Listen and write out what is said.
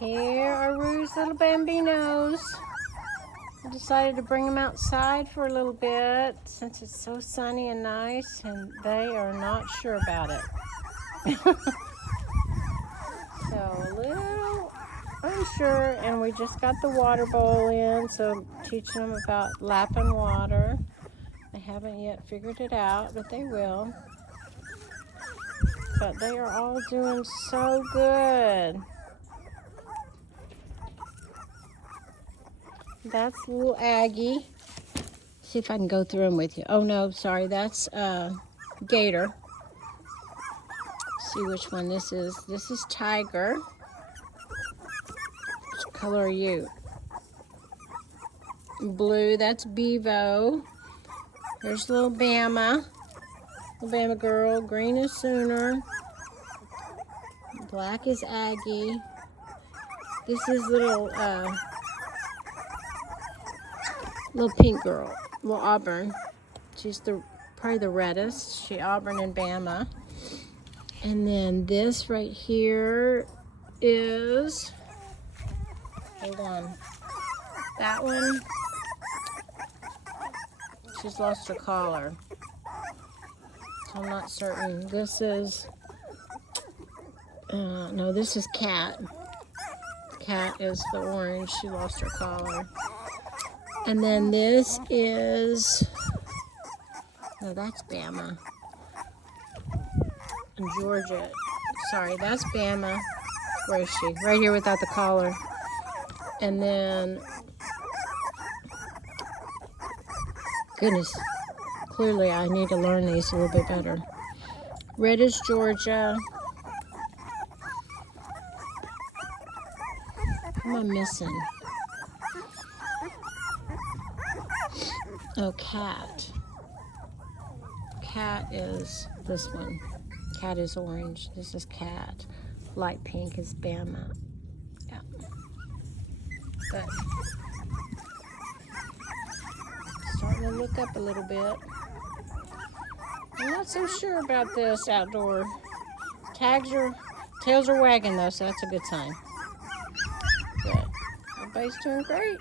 Here are Rue's little bambinos. I decided to bring them outside for a little bit since it's so sunny and nice, and they are not sure about it. So a little unsure, and we just got the water bowl in, so teaching them about lapping water. They haven't yet figured it out, but they will. But they are all doing so good. That's little Aggie. See if I can go through them with you. Oh no, sorry, that's Gator. See which one this is. This is Tiger. Which color are you? Blue, that's Bevo. There's little Bama. Little Bama girl. Green is Sooner. Black is Aggie. This is little pink girl. Little Auburn. She's probably the reddest. She Auburn and Bama. And then this right here is, hold on, that one, she's lost her collar, so I'm not certain. This is, no, this is Cat. Cat is the orange, she lost her collar. And then this is, no, that's Bama. And Georgia, sorry, that's Bama. Where is she? Right here without the collar. And then, goodness, clearly I need to learn these a little bit better. Red is Georgia. Who am I missing? Oh, Cat. Cat is this one. Cat is orange. This is Cat. Light pink is Bama. Yeah. But starting to look up a little bit. I'm not so sure about this outdoor. Tails are wagging though, so that's a good sign. But everybody's doing great.